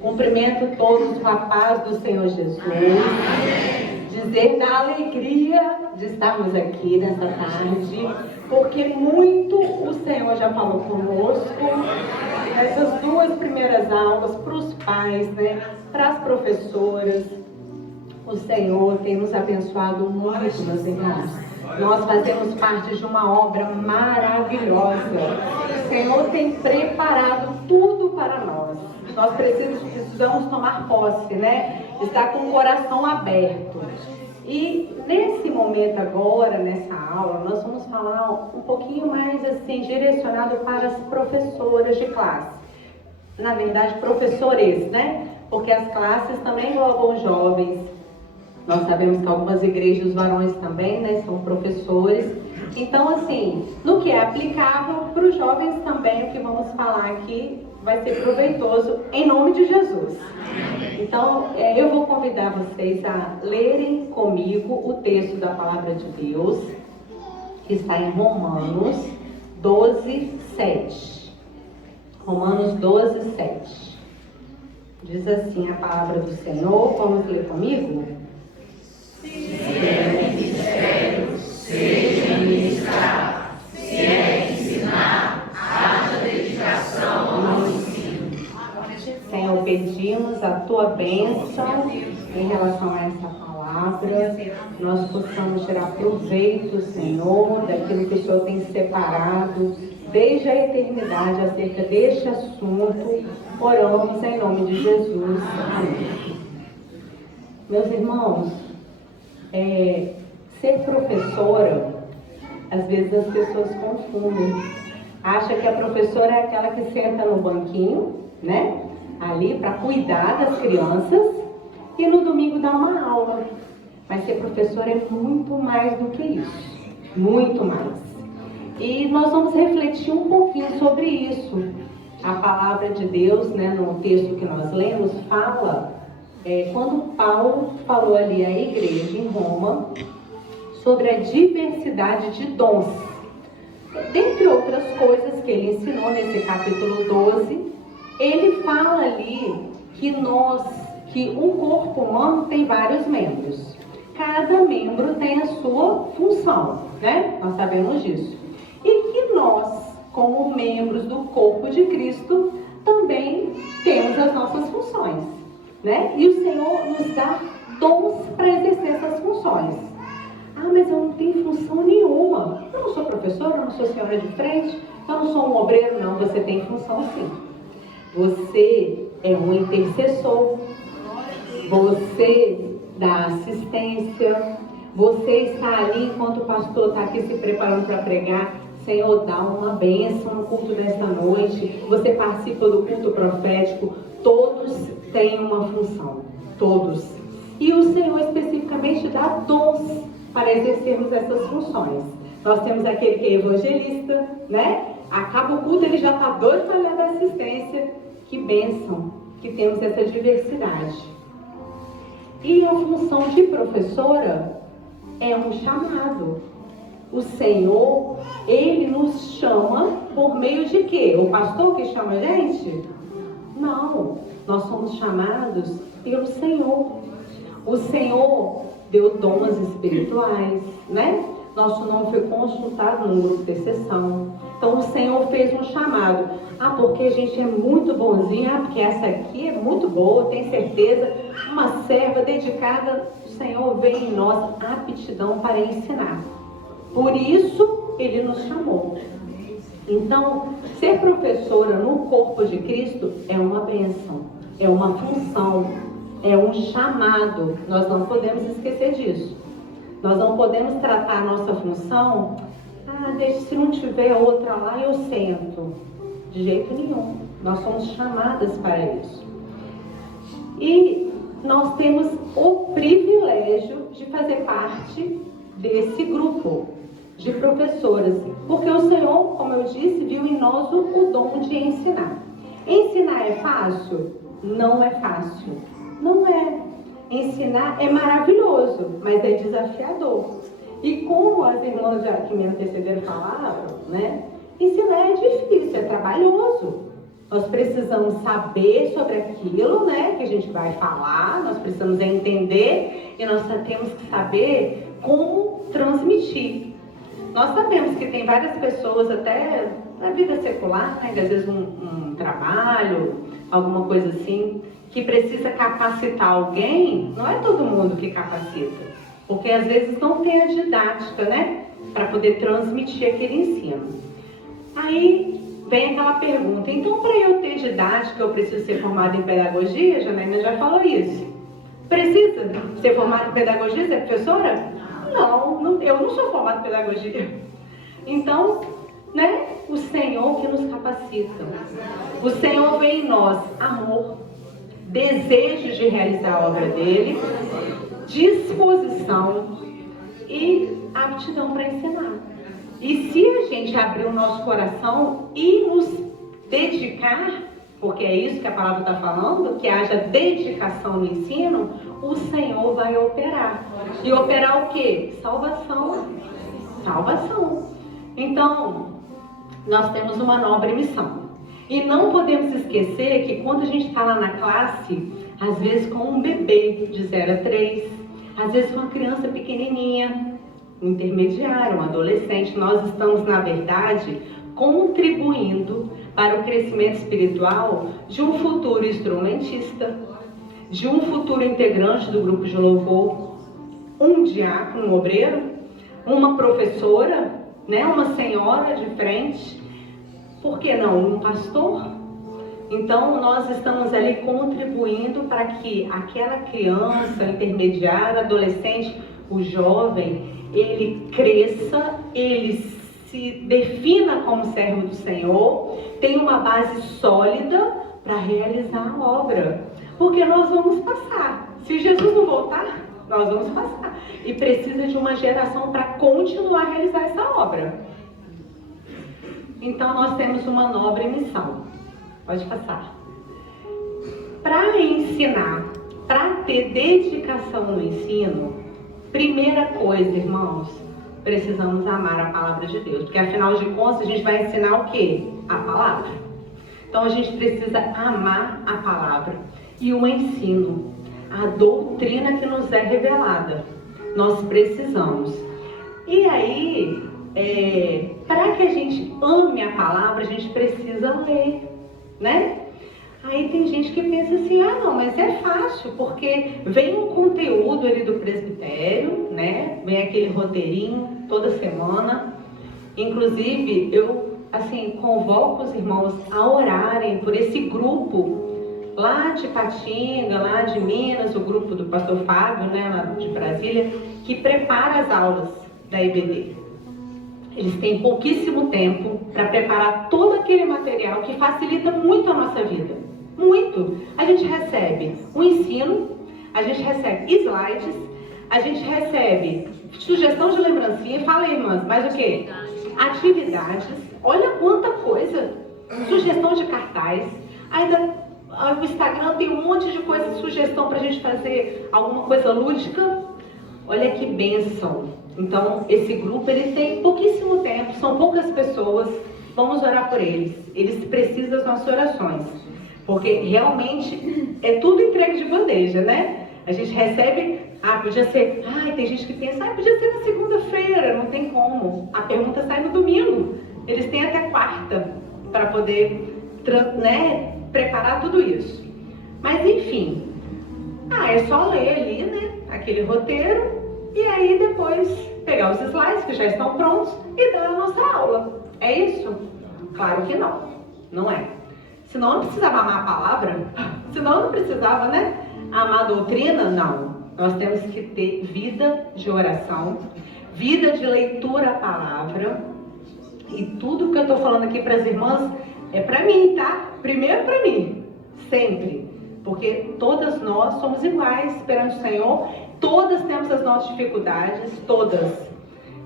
Cumprimento todos com a paz do Senhor Jesus. Dizer da alegria de estarmos aqui nessa tarde, porque muito o Senhor já falou conosco. Essas duas primeiras aulas para os pais, né, para as professoras, o Senhor tem nos abençoado muito, meus irmãos. Nós fazemos parte de uma obra maravilhosa. O Senhor tem preparado tudo para nós. Nós precisamos tomar posse, né? Estar com o coração aberto. E nesse momento agora, nessa aula, nós vamos falar um pouquinho mais assim, direcionado para as professoras de classe. Na verdade, professores, né? Porque as classes também englobam jovens. Nós sabemos que algumas igrejas, os varões também, né, são professores. Então, assim, no que é aplicável para os jovens também, o que vamos falar aqui vai ser proveitoso em nome de Jesus. Então, eu vou convidar vocês a lerem comigo o texto da Palavra de Deus, que está em Romanos 12, 7. Romanos 12, 7. Diz assim a palavra do Senhor. Vamos ler comigo? Se é ministério, seja ministrado. Se é ensinar, haja dedicação ao ensino. Senhor, pedimos a tua bênção em relação a essa palavra. Nós possamos tirar proveito, Senhor, daquilo que o Senhor tem separado desde a eternidade acerca deste assunto. Oramos em nome de Jesus. Amém. Meus irmãos, ser professora, às vezes as pessoas confundem. Acha que a professora é aquela que senta no banquinho, né? Ali para cuidar das crianças e no domingo dá uma aula. Mas ser professora é muito mais do que isso. Muito mais. E nós vamos refletir um pouquinho sobre isso. A palavra de Deus, né, no texto que nós lemos, fala, quando Paulo falou ali à igreja em Roma, sobre a diversidade de dons. Dentre outras coisas que ele ensinou nesse capítulo 12, ele fala ali que um corpo humano tem vários membros. Cada membro tem a sua função, né? Nós sabemos disso. E que nós, como membros do corpo de Cristo, também temos as nossas funções, né? E o Senhor nos dá dons para exercer essas funções. Ah, mas eu não tenho função nenhuma. Eu não sou professora, eu não sou senhora de frente, eu não sou um obreiro. Não, você tem função sim. Você é um intercessor, você dá assistência, você está ali enquanto o pastor está aqui se preparando para pregar. Senhor, dá uma bênção no culto desta noite. Você participa do culto profético. Todos têm uma função, todos. E o Senhor especificamente dá dons para exercermos essas funções. Nós temos aquele que é evangelista, né? Acaba o culto, ele já está doido para lhe dar assistência. Que bênção que temos essa diversidade. E a função de professora é um chamado. O Senhor, Ele nos chama por meio de quê? O pastor que chama a gente? Não, nós somos chamados pelo Senhor. O Senhor deu dons espirituais, né? Nosso nome foi consultado no grupo de intercessão. Então o Senhor fez um chamado. Ah, porque a gente é muito bonzinho. Ah, porque essa aqui é muito boa, tenho certeza. Uma serva dedicada. O Senhor vê em nós aptidão para ensinar. Por isso, Ele nos chamou. Então, ser professora no corpo de Cristo é uma bênção, é uma função, é um chamado. Nós não podemos esquecer disso. Nós não podemos tratar a nossa função, se não tiver outra lá, eu sento. De jeito nenhum. Nós somos chamadas para isso. E nós temos o privilégio de fazer parte desse grupo de professoras, porque o Senhor, como eu disse, viu em nós o dom de ensinar. Ensinar é fácil? Não é fácil. Não é. Ensinar é maravilhoso, mas é desafiador. E como as irmãs já que me antecederam falaram, né? Ensinar é difícil, é trabalhoso. Nós precisamos saber sobre aquilo, né, que a gente vai falar, nós precisamos entender e nós temos que saber como transmitir. Nós sabemos que tem várias pessoas, até na vida secular, né, que às vezes um trabalho, alguma coisa assim, que precisa capacitar alguém. Não é todo mundo que capacita, porque às vezes não tem a didática, né, para poder transmitir aquele ensino. Aí vem aquela pergunta, então para eu ter didática eu preciso ser formada em pedagogia? Janaína já falou isso. Precisa ser formada em pedagogia, ser professora? Não, eu não sou formada em pedagogia. Então, né, o Senhor que nos capacita. O Senhor vê em nós amor, desejo de realizar a obra dele, disposição e aptidão para ensinar. E se a gente abrir o nosso coração e nos dedicar, porque é isso que a palavra está falando, que haja dedicação no ensino, o Senhor vai operar. E operar o quê? Salvação. Salvação. Então, nós temos uma nobre missão. E não podemos esquecer que quando a gente está lá na classe, às vezes com um bebê de 0 a 3, às vezes com uma criança pequenininha, um intermediário, um adolescente, nós estamos, na verdade, contribuindo para o crescimento espiritual de um futuro instrumentista, de um futuro integrante do grupo de louvor, um diácono, um obreiro, uma professora, né, uma senhora de frente, por que não um pastor? Então nós estamos ali contribuindo para que aquela criança, intermediária, adolescente, o jovem, ele cresça, ele se defina como servo do Senhor, tem uma base sólida para realizar a obra. Porque nós vamos passar. Se Jesus não voltar, nós vamos passar. E precisa de uma geração para continuar a realizar essa obra. Então nós temos uma nobre missão. Pode passar. Para ensinar, para ter dedicação no ensino, primeira coisa, irmãos, precisamos amar a palavra de Deus. Porque afinal de contas, a gente vai ensinar o quê? A palavra. Então a gente precisa amar a palavra. E o ensino, a doutrina que nos é revelada. Nós precisamos. E aí, para que a gente ame a palavra, a gente precisa ler, né? Aí tem gente que pensa assim, não, mas é fácil, porque vem um conteúdo ali do presbitério, né? Vem aquele roteirinho toda semana. Inclusive, eu, assim, convoco os irmãos a orarem por esse grupo lá de Patinga, lá de Minas, o grupo do pastor Fábio, né, lá de Brasília, que prepara as aulas da IBD. Eles têm pouquíssimo tempo para preparar todo aquele material que facilita muito a nossa vida. Muito. A gente recebe o ensino, a gente recebe slides, a gente recebe sugestão de lembrancinha, fala aí, irmãs, mas o quê? Atividades, olha quanta coisa, sugestão de cartaz, ainda o Instagram tem um monte de coisa, sugestão para a gente fazer alguma coisa lúdica. Olha que bênção. Então, esse grupo, ele tem pouquíssimo tempo, são poucas pessoas, vamos orar por eles. Eles precisam das nossas orações, porque realmente é tudo entregue de bandeja, né? A gente recebe, podia ser, tem gente que pensa, podia ser na segunda-feira, não tem como. A pergunta sai no domingo. Eles têm até quarta para poder, né, preparar tudo isso. Mas enfim, é só ler ali, né, aquele roteiro, e aí depois pegar os slides que já estão prontos e dar a nossa aula. É isso? Claro que não, não é. Senão não precisava amar a palavra, senão não precisava, né, amar a doutrina, não. Nós temos que ter vida de oração, vida de leitura à palavra, e tudo que eu estou falando aqui para as irmãs é para mim, tá? Primeiro para mim, sempre. Porque todas nós somos iguais perante o Senhor, todas temos as nossas dificuldades, todas.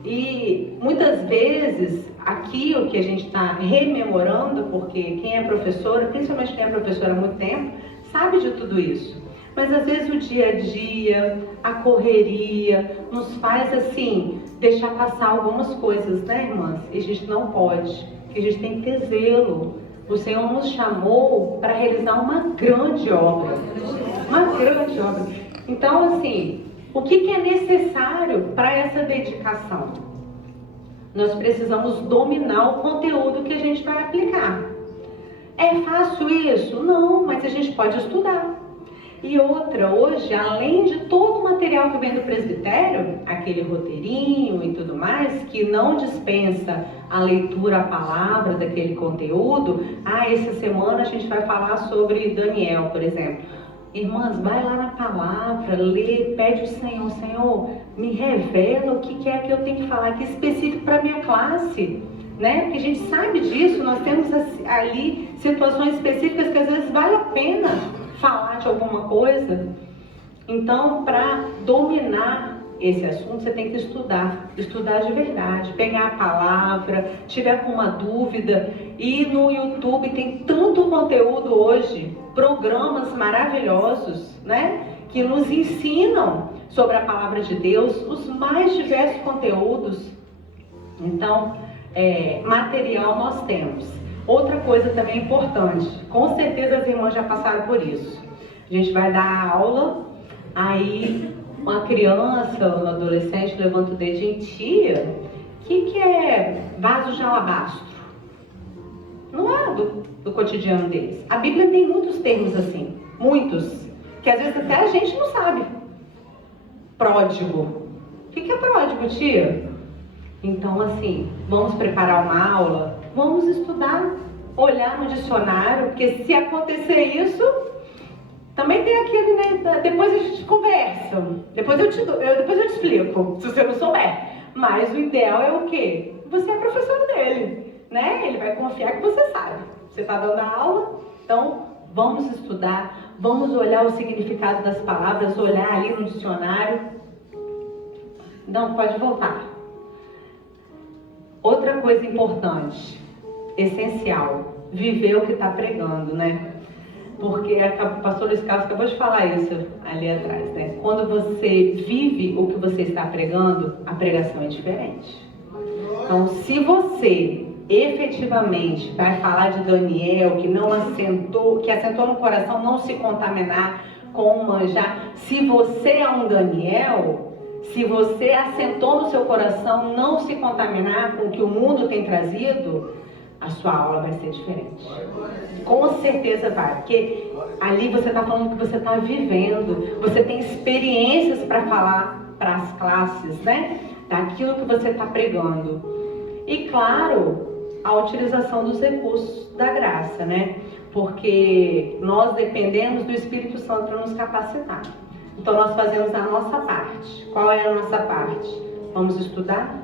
E muitas vezes, aqui o que a gente está rememorando, porque quem é professora, principalmente quem é professora há muito tempo, sabe de tudo isso. Mas às vezes o dia a dia, a correria, nos faz assim, deixar passar algumas coisas, né, irmãs? E a gente não pode, porque a gente tem que ter zelo O Senhor nos chamou para realizar uma grande obra. Uma grande obra. Então, assim, o que é necessário para essa dedicação? Nós precisamos dominar o conteúdo que a gente vai aplicar. É fácil isso? Não, mas a gente pode estudar. E outra, hoje, além de todo o material que vem do presbitério, aquele roteirinho e tudo mais, que não dispensa a leitura, a palavra daquele conteúdo, essa semana a gente vai falar sobre Daniel, por exemplo. Irmãs, vai lá na palavra, lê, pede ao Senhor, Senhor, me revela o que é que eu tenho que falar aqui específico para a minha classe, né? Porque a gente sabe disso, nós temos ali situações específicas que às vezes vale a pena falar de alguma coisa. Então, para dominar esse assunto, você tem que estudar de verdade, pegar a palavra, tiver com uma dúvida. E no YouTube tem tanto conteúdo hoje, programas maravilhosos, né, que nos ensinam sobre a palavra de Deus, os mais diversos conteúdos. Então, material nós temos. Outra coisa também importante, com certeza as irmãs já passaram por isso. A gente vai dar aula, aí uma criança, um adolescente levanta o dedinho, tia, o que é vaso de alabastro? Não é do cotidiano deles. A Bíblia tem muitos termos assim, muitos, que às vezes até a gente não sabe. Pródigo. O que é pródigo, tia? Então, assim, vamos preparar uma aula, vamos estudar, olhar no dicionário, porque se acontecer isso, também tem aquele, né? Depois a gente conversa, depois eu te explico, se você não souber. Mas o ideal é o quê? Você é professor dele, né? Ele vai confiar que você sabe. Você está dando a aula, então vamos estudar, vamos olhar o significado das palavras, olhar ali no dicionário. Não, pode voltar. Outra coisa importante, essencial, viver o que está pregando, né? Porque o pastor Luiz Carlos acabou de falar isso ali atrás, né? Quando você vive o que você está pregando, a pregação é diferente. Então, se você efetivamente vai falar de Daniel, que assentou no coração não se contaminar com o manjar, se você é um Daniel, se você assentou no seu coração não se contaminar com o que o mundo tem trazido, a sua aula vai ser diferente. Com certeza vai, porque ali você está falando que você está vivendo, você tem experiências para falar para as classes, né? Daquilo que você está pregando. E claro, a utilização dos recursos da graça, né? Porque nós dependemos do Espírito Santo para nos capacitar. Então nós fazemos a nossa parte. Qual é a nossa parte? Vamos estudar?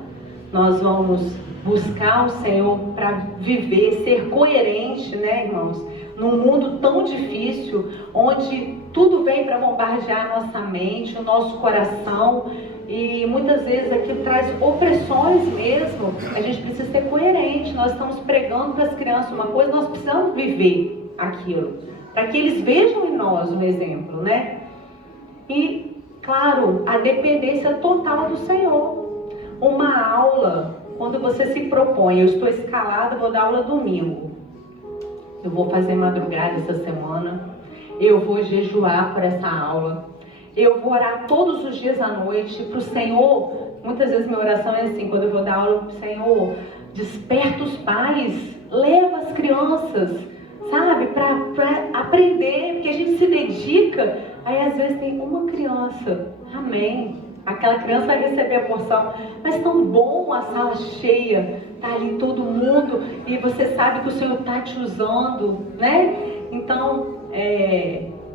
Nós vamos buscar o Senhor para viver, ser coerente, né, irmãos? Num mundo tão difícil, onde tudo vem para bombardear a nossa mente, o nosso coração, e muitas vezes aquilo traz opressões mesmo. A gente precisa ser coerente. Nós estamos pregando para as crianças uma coisa, nós precisamos viver aquilo, para que eles vejam em nós um exemplo, né? E, claro, a dependência total do Senhor. Uma aula, quando você se propõe, eu estou escalada, vou dar aula domingo. Eu vou fazer madrugada essa semana. Eu vou jejuar por essa aula. Eu vou orar todos os dias à noite para o Senhor. Muitas vezes minha oração é assim, quando eu vou dar aula, Senhor, desperta os pais, leva as crianças, sabe, para aprender, porque a gente se dedica. Aí às vezes tem uma criança, amém, aquela criança vai receber a porção, mas tão bom a sala cheia, tá ali todo mundo, e você sabe que o Senhor está te usando, né? Então,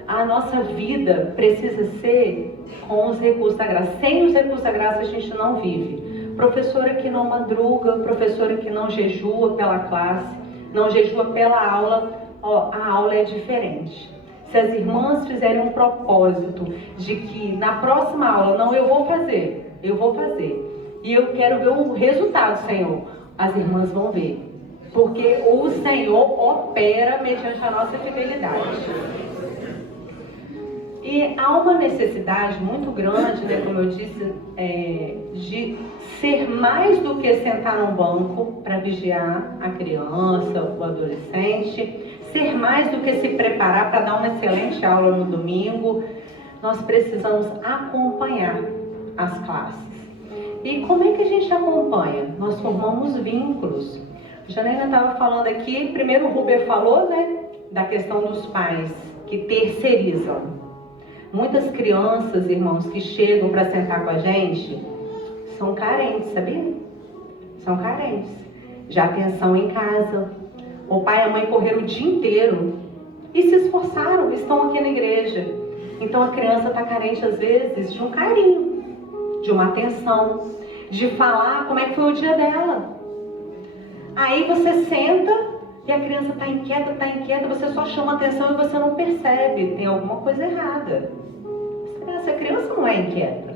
a nossa vida precisa ser com os recursos da graça. Sem os recursos da graça a gente não vive. Professora que não madruga, professora que não jejua pela classe, não jejua pela aula, a aula é diferente. Se as irmãs fizerem um propósito de que na próxima aula, não, eu vou fazer, e eu quero ver o resultado, Senhor, as irmãs vão ver, porque o Senhor opera mediante a nossa fidelidade. E há uma necessidade muito grande, né, como eu disse, de ser mais do que sentar num banco para vigiar a criança, o adolescente, ser mais do que se preparar para dar uma excelente aula no domingo. Nós precisamos acompanhar as classes. E como é que a gente acompanha? Nós formamos vínculos. A Janaína estava falando aqui, primeiro o Ruber falou, né, da questão dos pais que terceirizam. Muitas crianças, irmãos, que chegam para sentar com a gente, são carentes, sabia? São carentes. Já atenção em casa. O pai e a mãe correram o dia inteiro e se esforçaram, estão aqui na igreja. Então a criança está carente, às vezes, de um carinho, de uma atenção, de falar como é que foi o dia dela. Aí você senta e a criança está inquieta, você só chama atenção e você não percebe. Tem alguma coisa errada. Essa criança não é inquieta.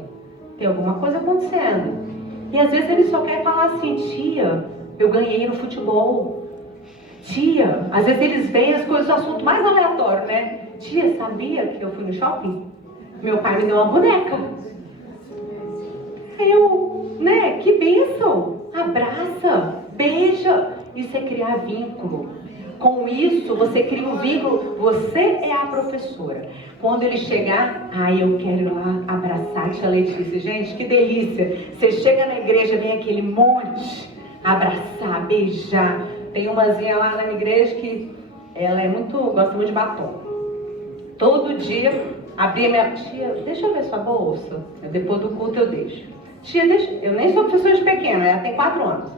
Tem alguma coisa acontecendo. E às vezes ele só quer falar assim: tia, eu ganhei no futebol. Tia, às vezes eles veem as coisas, o assunto mais aleatório, né? Tia, sabia que eu fui no shopping? Meu pai me deu uma boneca. Né? Que bênção! Abraça, beija. Isso é criar vínculo. Com isso, você cria um vínculo. Você é a professora. Quando ele chegar, eu quero ir lá abraçar a tia Letícia. Gente, que delícia. Você chega na igreja, vem aquele monte, abraçar, beijar. Tem umazinha lá na minha igreja que ela gosta muito de batom. Todo dia, abria minha... Tia, deixa eu ver sua bolsa. Depois do culto eu deixo. Tia, deixa... Eu nem sou professora de pequena, ela tem 4 anos.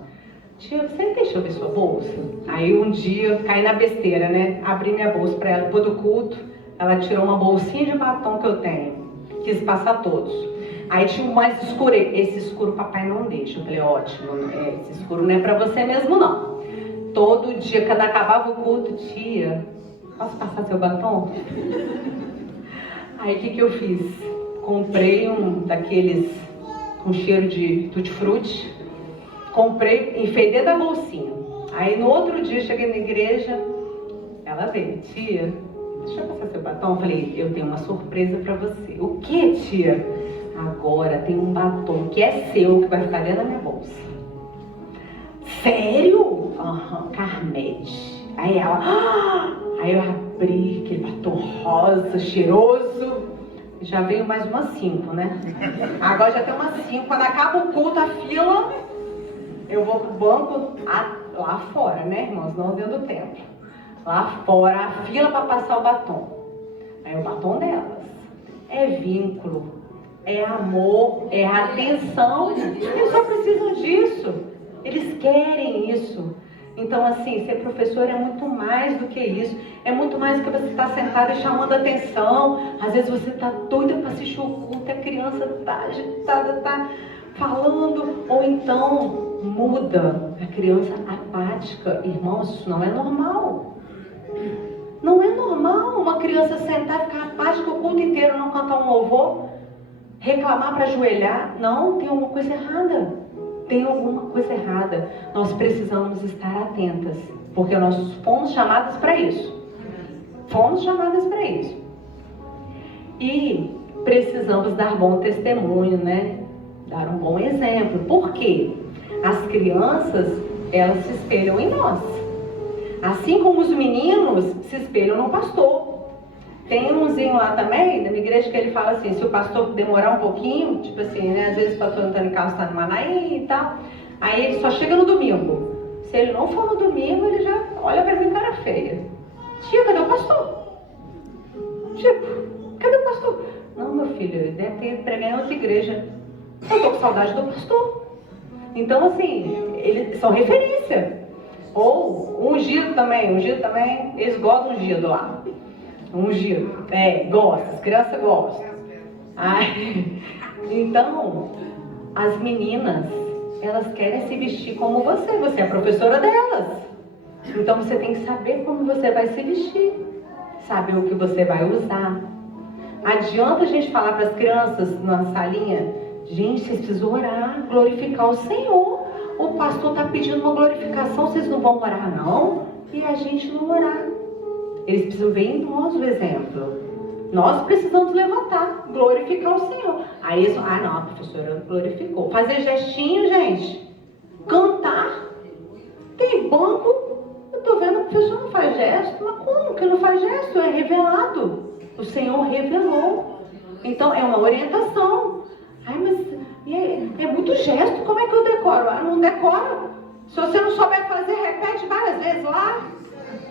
Tia, você deixa eu ver sua bolsa? Aí um dia, caí na besteira, né? Abri minha bolsa para ela depois do culto. Ela tirou uma bolsinha de batom que eu tenho. Quis passar todos. Aí tinha um mais escuro. Esse escuro papai não deixa. Eu falei, ótimo. Esse escuro não é para você mesmo, não. Todo dia, quando acabava o culto, tia, posso passar seu batom? Aí o que eu fiz? Comprei um daqueles com cheiro de tutti-frutti. Comprei, enfiei dentro da bolsinha. Aí no outro dia, cheguei na igreja, ela veio, tia, deixa eu passar seu batom. Eu falei, eu tenho uma surpresa pra você. O que, tia? Agora tem um batom que é seu, que vai ficar dentro da minha bolsa. Sério? Aham, Carmete. Aí ela, aí eu abri aquele batom rosa, cheiroso. Já veio mais umas 5, né? Agora já tem umas 5. Quando acaba o culto, a fila, eu vou pro banco lá fora, né, irmãos? Não dentro do templo. Lá fora, a fila para passar o batom. Aí o batom delas é vínculo, é amor, é atenção. Eles só precisam disso. Eles querem isso. Então, assim, ser professor é muito mais do que isso. É muito mais do que você estar sentado e chamando atenção. Às vezes você está doida para assistir o culto, a criança está agitada, está falando. Ou então, muda a criança apática. Irmãos, isso não é normal. Não é normal uma criança sentar e ficar apática o culto inteiro, não cantar um louvor, reclamar para ajoelhar. Não, tem alguma coisa errada. Tem alguma coisa errada. Nós precisamos estar atentas, porque nós fomos chamadas para isso. Fomos chamadas para isso. E precisamos dar bom testemunho, né? Dar um bom exemplo. Por quê? As crianças, elas se espelham em nós. Assim como os meninos se espelham no pastor. Tem umzinho lá também, da minha igreja, que ele fala assim, se o pastor demorar um pouquinho, tipo assim, né? Às vezes o pastor Antônio Carlos está no Manaí e tal, aí ele só chega no domingo. Se ele não for no domingo, ele já olha pra mim cara feia. Tia, cadê o pastor? Tipo, cadê o pastor? Não, meu filho, ele deve ter pregado em outra igreja. Eu tô com saudade do pastor. Então, assim, eles são referência. Ou ungido também, eles gostam de ungido lá. Ungido, gosta, as crianças gostam. Então, as meninas, elas querem se vestir como você é a professora delas. Então você tem que saber como você vai se vestir, saber o que você vai usar. Adianta a gente falar para as crianças na salinha, gente, vocês precisam orar, glorificar o Senhor. O pastor está pedindo uma glorificação, vocês não vão orar não? E a gente não orar. Eles precisam ver em nós o exemplo. Nós precisamos levantar, glorificar o Senhor. Aí eles, não, a professora glorificou. Fazer gestinho, gente. Cantar. Tem banco, eu tô vendo que a pessoa não faz gesto. Mas como que não faz gesto? É revelado. O Senhor revelou. Então é uma orientação. Mas é muito gesto, como é que eu decoro? Não decora. Se você não souber fazer, repete várias vezes lá.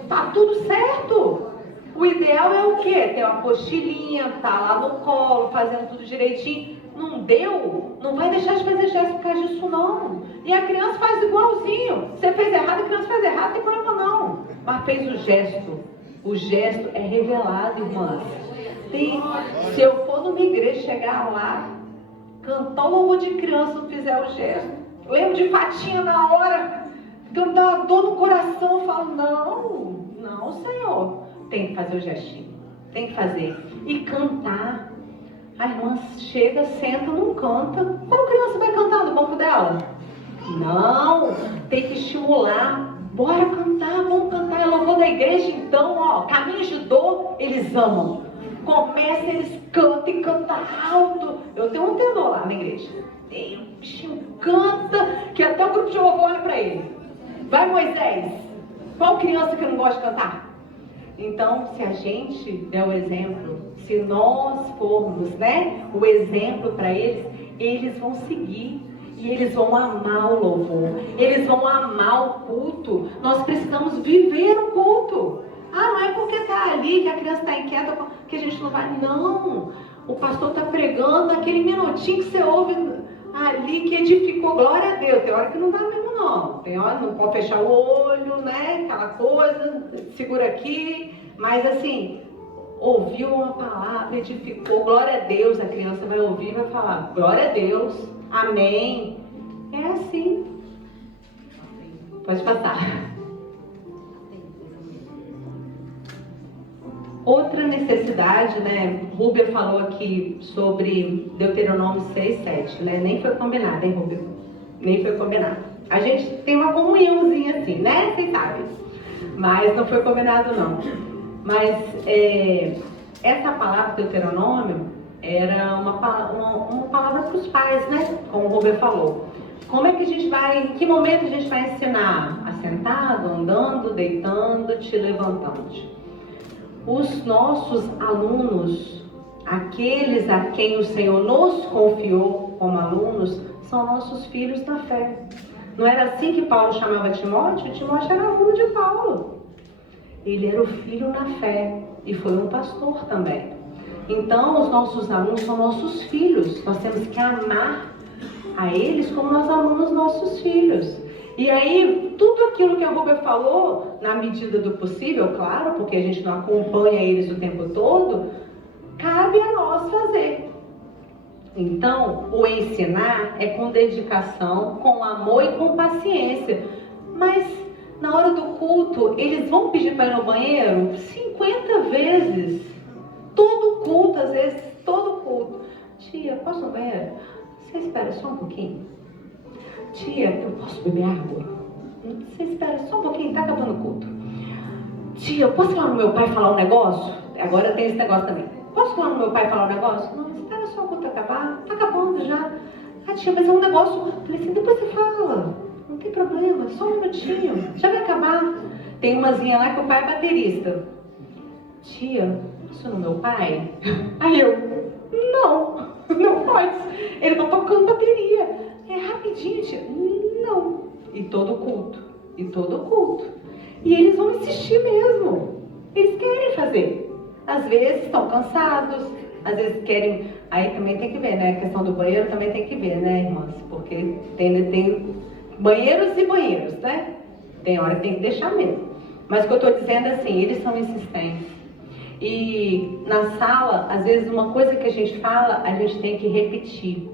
Tá tudo certo. O ideal é o quê? Ter uma apostilinha, tá lá no colo, fazendo tudo direitinho. Não deu? Não vai deixar de fazer gesto por causa disso, não. E a criança faz igualzinho. Você fez errado, a criança faz errado, não tem problema não. Mas fez o gesto. O gesto é revelado, irmãs. Se eu for numa igreja, chegar lá, cantar o louvor de criança, não fizer o gesto. Lembro de Fatinha na hora, que eu dá dor no coração. Eu falo, não, Senhor. Tem que fazer o gestinho. Tem que fazer. E cantar. A irmã chega, senta, não canta. Como criança vai cantar no banco dela? Não. Tem que estimular. Bora cantar, vamos cantar. É louvor da igreja, então, caminhos de dor, eles amam. Começa, eles cantam e cantam alto. Eu tenho um tenor lá na igreja. O bichinho canta, que até o grupo de louvor olha pra ele. Vai, Moisés. Qual criança que não gosta de cantar? Então, se a gente der o exemplo, se nós formos, o exemplo para eles, eles vão seguir. E eles vão amar o louvor. Eles vão amar o culto. Nós precisamos viver o culto. Não é porque está ali, que a criança está inquieta, que a gente não vai. Não. O pastor está pregando, aquele minutinho que você ouve ali, que edificou. Glória a Deus. Tem hora que não dá mesmo, não. Tem hora que não pode fechar o olho, aquela coisa, segura aqui. Mas assim, ouviu uma palavra, edificou. Glória a Deus. A criança vai ouvir e vai falar, glória a Deus. Amém. É assim. Pode passar. Outra necessidade, Rúbia falou aqui sobre Deuteronômio 6:7, Nem foi combinado, hein, Rúbia? Nem foi combinado. A gente tem uma comunhãozinha assim, Vocês sabem. Mas não foi combinado, não. Mas essa palavra Deuteronômio era uma palavra para os pais, Como o Rubem falou. Como é que a gente vai, em que momento a gente vai ensinar? Assentado, andando, deitando, te levantando. Os nossos alunos, aqueles a quem o Senhor nos confiou como alunos, são nossos filhos na fé. Não era assim que Paulo chamava Timóteo? Timóteo era aluno de Paulo. Ele era o filho na fé e foi um pastor também. Então, os nossos alunos são nossos filhos. Nós temos que amar a eles como nós amamos nossos filhos. E aí, tudo aquilo que a Rúbia falou, na medida do possível, claro, porque a gente não acompanha eles o tempo todo, cabe a nós fazer. Então, o ensinar é com dedicação, com amor e com paciência. Mas, na hora do culto, eles vão pedir para ir no banheiro 50 vezes. Todo culto, às vezes, todo culto. Tia, posso ir no banheiro? Você espera só um pouquinho. Tia, eu posso beber água? Você espera só um pouquinho, tá acabando o culto. Tia, eu posso ir lá no meu pai falar um negócio? Agora tem esse negócio também. Posso ir lá no meu pai falar um negócio? Não, espera só o culto acabar. Tá acabando já. Tia, mas é um negócio. Eu falei assim, depois você fala. Não tem problema, só um minutinho. Já vai acabar. Tem umazinha lá que o pai é baterista. Tia, posso ir no meu pai? Aí eu, não pode. Ele tá tocando bateria. É rapidinho, tia. Não. E todo culto. E eles vão insistir mesmo. Eles querem fazer. Às vezes estão cansados. Às vezes querem... Aí também tem que ver, A questão do banheiro também tem que ver, irmãs? Porque tem banheiros e banheiros, Tem hora que tem que deixar mesmo. Mas o que eu estou dizendo é assim, eles são insistentes. E na sala, às vezes uma coisa que a gente fala, a gente tem que repetir.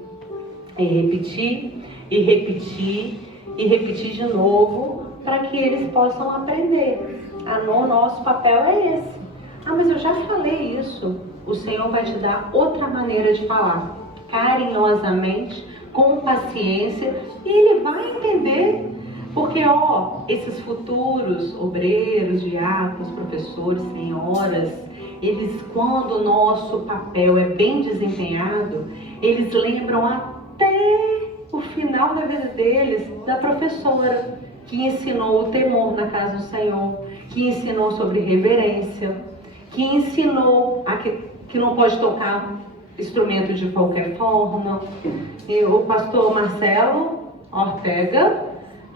E repetir, e repetir, e repetir de novo, para que eles possam aprender. O nosso papel é esse. Mas eu já falei isso. O Senhor vai te dar outra maneira de falar. Carinhosamente, com paciência, e Ele vai entender. Porque, esses futuros obreiros, diáconos, professores, senhoras, eles, quando o nosso papel é bem desempenhado, eles lembram até o final da vida deles da professora que ensinou o temor na casa do Senhor, que ensinou sobre reverência, que ensinou que não pode tocar instrumento de qualquer forma. E o pastor Marcelo Ortega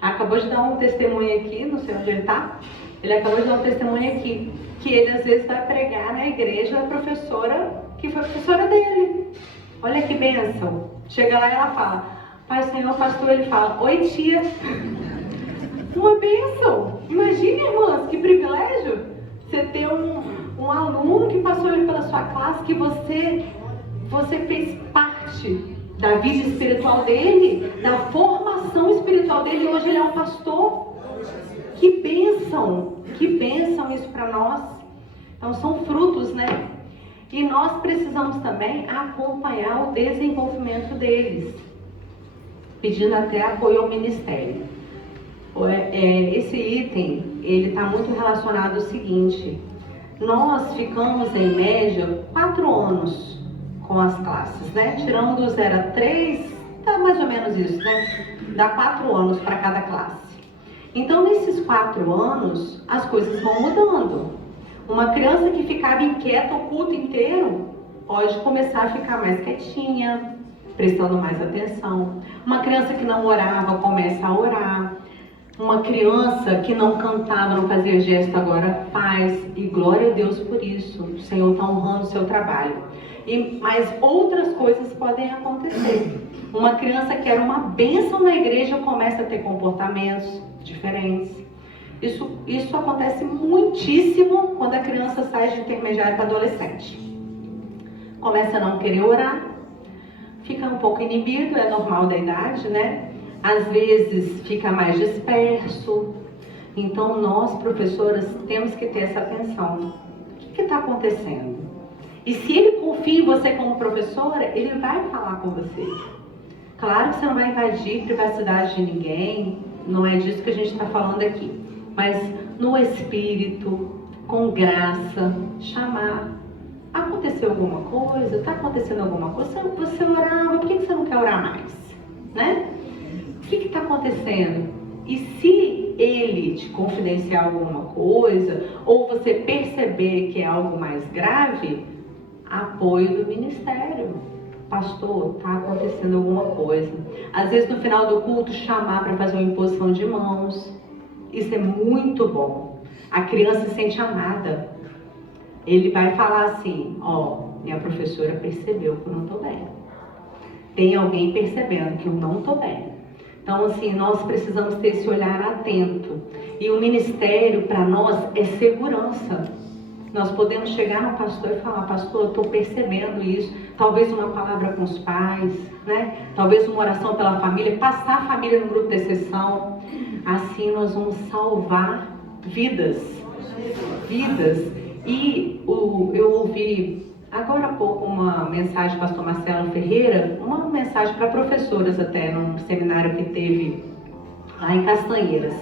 acabou de dar um testemunho aqui, não sei onde ele está, ele acabou de dar um testemunho aqui, que ele às vezes vai pregar na igreja a professora que foi professora dele. Olha que bênção. Chega lá e ela fala, Pai, Senhor, pastor, ele fala, oi tia. Uma bênção. Imagine, irmãs, que privilégio você ter um aluno que passou ali pela sua classe, que você fez parte da vida espiritual dele, da formação espiritual dele, e hoje ele é um pastor. Que bênção isso para nós. Então são frutos, né? E nós precisamos também acompanhar o desenvolvimento deles, pedindo até apoio ao ministério. Esse item, ele está muito relacionado ao seguinte: nós ficamos em média 4 anos com as classes, né? Tirando do 0 a 3, tá mais ou menos isso, né? Dá 4 anos para cada classe. Então, nesses 4 anos, as coisas vão mudando. Uma criança que ficava inquieta o culto inteiro pode começar a ficar mais quietinha, prestando mais atenção. Uma criança que não orava começa a orar. Uma criança que não cantava, não fazia gesto, agora faz. E glória a Deus por isso. O Senhor está honrando o seu trabalho. Mas outras coisas podem acontecer. Uma criança que era uma bênção na igreja começa a ter comportamentos diferentes. Isso acontece muitíssimo quando a criança sai de intermediário para adolescente. Começa a não querer orar, fica um pouco inibido, é normal da idade, né? Às vezes fica mais disperso. Então nós, professoras, temos que ter essa atenção. O que está acontecendo? E se ele confia em você como professora, ele vai falar com você. Claro que você não vai invadir a privacidade de ninguém, não é disso que a gente está falando aqui. Mas no espírito, com graça, chamar. Aconteceu alguma coisa? Está acontecendo alguma coisa? Você orava, por que você não quer orar mais? Né? O que está acontecendo? E se ele te confidenciar alguma coisa, ou você perceber que é algo mais grave, apoio do ministério. Pastor, está acontecendo alguma coisa. Às vezes no final do culto chamar para fazer uma imposição de mãos. Isso é muito bom. A criança se sente amada. Ele vai falar assim, minha professora percebeu que eu não estou bem. Tem alguém percebendo que eu não estou bem. Então, assim, nós precisamos ter esse olhar atento. E o ministério, para nós, é segurança. Nós podemos chegar no pastor e falar, pastor, eu estou percebendo isso. Talvez uma palavra com os pais, né? Talvez uma oração pela família, passar a família no grupo de exceção. Assim nós vamos salvar vidas. E eu ouvi agora há pouco uma mensagem do pastor Marcelo Ferreira, uma mensagem para professoras até, num seminário que teve lá em Castanheiras.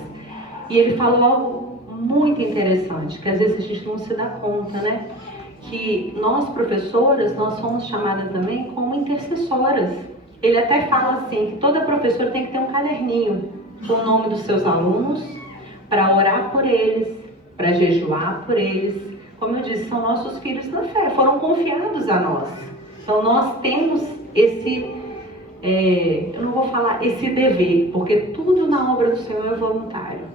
E ele falou algo muito interessante, que às vezes a gente não se dá conta, né? Que nós, professoras, nós somos chamadas também como intercessoras. Ele até fala assim, que toda professora tem que ter um caderninho com o nome dos seus alunos, para orar por eles, para jejuar por eles. Como eu disse, são nossos filhos na fé, foram confiados a nós. Então nós temos esse, eu não vou falar esse dever, porque tudo na obra do Senhor é voluntário.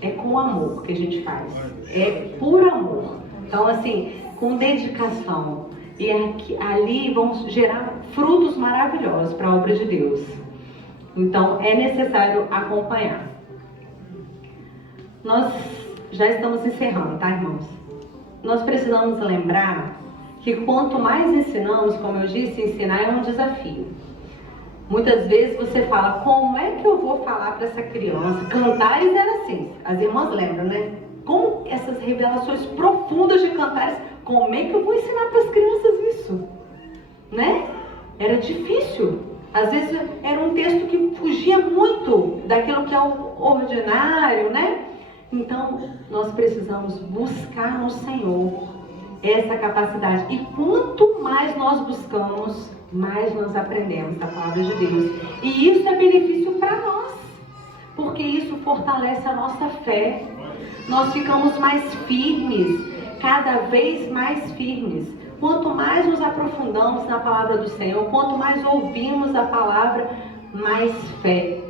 É com amor que a gente faz. É por amor. Então assim, com dedicação. E ali vão gerar frutos maravilhosos para a obra de Deus. Então é necessário acompanhar. Nós já estamos encerrando, tá, irmãos? Nós precisamos lembrar que quanto mais ensinamos, como eu disse, ensinar é um desafio. Muitas vezes você fala, como é que eu vou falar para essa criança? Cantares era assim, as irmãs lembram, né? Como essas revelações profundas de Cantares, como é que eu vou ensinar para as crianças isso? Né? Era difícil. Às vezes era um texto que fugia muito daquilo que é o ordinário, né? Então, nós precisamos buscar no Senhor essa capacidade. E quanto mais nós buscamos, mais nós aprendemos a palavra de Deus. E isso é benefício para nós, porque isso fortalece a nossa fé. Nós ficamos mais firmes, cada vez mais firmes. Quanto mais nos aprofundamos na palavra do Senhor, quanto mais ouvimos a palavra, mais fé,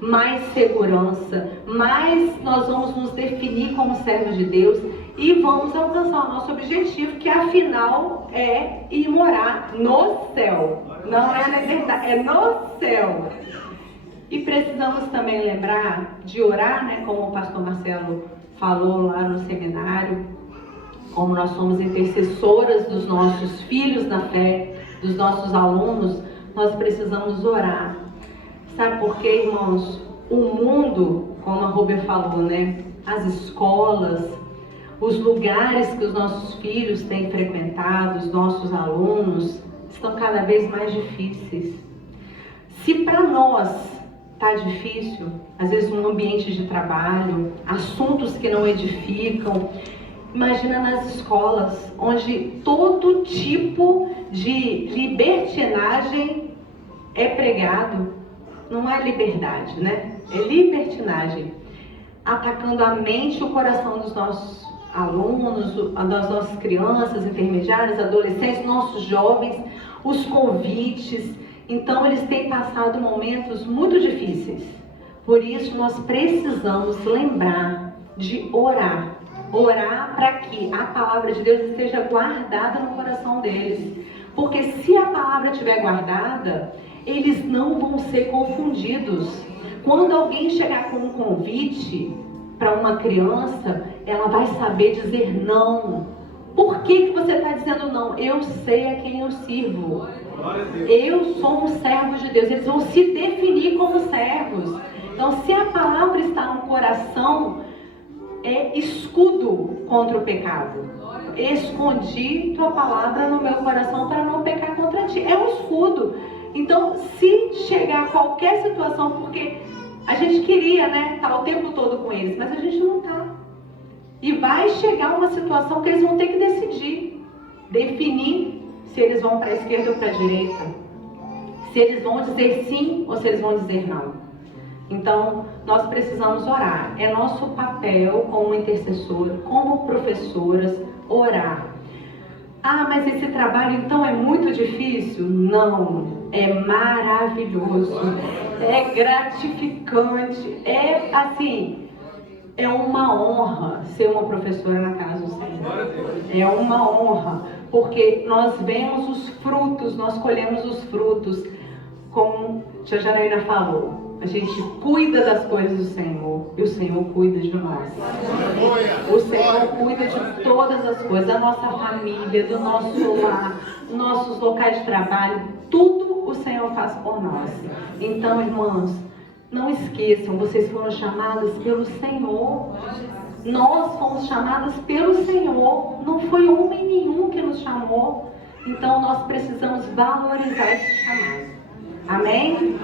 mais segurança, mais nós vamos nos definir como servos de Deus e vamos alcançar o nosso objetivo, que afinal é ir morar no céu. Não é na verdade, é no céu. E precisamos também lembrar de orar, né, como o pastor Marcelo falou lá no seminário, como nós somos intercessoras dos nossos filhos na fé, dos nossos alunos, nós precisamos orar. Sabe por quê, irmãos? O mundo, como a Rubia falou, né? As escolas, os lugares que os nossos filhos têm frequentado, os nossos alunos, estão cada vez mais difíceis. Se para nós está difícil, às vezes no ambiente de trabalho, assuntos que não edificam, imagina nas escolas, onde todo tipo de libertinagem é pregado. Não é liberdade, né? É libertinagem. Atacando a mente e o coração dos nossos alunos, das nossas crianças, intermediárias, adolescentes, nossos jovens, os convites. Então, eles têm passado momentos muito difíceis. Por isso, nós precisamos lembrar de orar. Orar para que a palavra de Deus esteja guardada no coração deles. Porque se a palavra estiver guardada, eles não vão ser confundidos. Quando alguém chegar com um convite para uma criança, ela vai saber dizer não. Por que você está dizendo não? Eu sei a quem eu sirvo. Eu sou um servo de Deus. Eles vão se definir como servos. Então, se a palavra está no coração, é escudo contra o pecado. Escondi tua palavra no meu coração para não pecar contra ti. É um escudo. Então, se chegar qualquer situação, porque a gente queria, né, estar o tempo todo com eles, mas a gente não está. E vai chegar uma situação que eles vão ter que decidir, definir se eles vão para a esquerda ou para a direita, se eles vão dizer sim ou se eles vão dizer não. Então, nós precisamos orar. É nosso papel como intercessor, como professoras, orar. Ah, mas esse trabalho então é muito difícil? Não. É maravilhoso, é gratificante, é assim, é uma honra ser uma professora na casa do Senhor. É uma honra, porque nós vemos os frutos, nós colhemos os frutos, como a tia Janaína falou. A gente cuida das coisas do Senhor e o Senhor cuida de nós. O Senhor cuida de todas as coisas, da nossa família, do nosso lar, nossos locais de trabalho, tudo o Senhor faz por nós. Então, irmãos, não esqueçam, vocês foram chamadas pelo Senhor. Nós fomos chamadas pelo Senhor. Não foi homem nenhum que nos chamou. Então, nós precisamos valorizar esse chamado. Amém?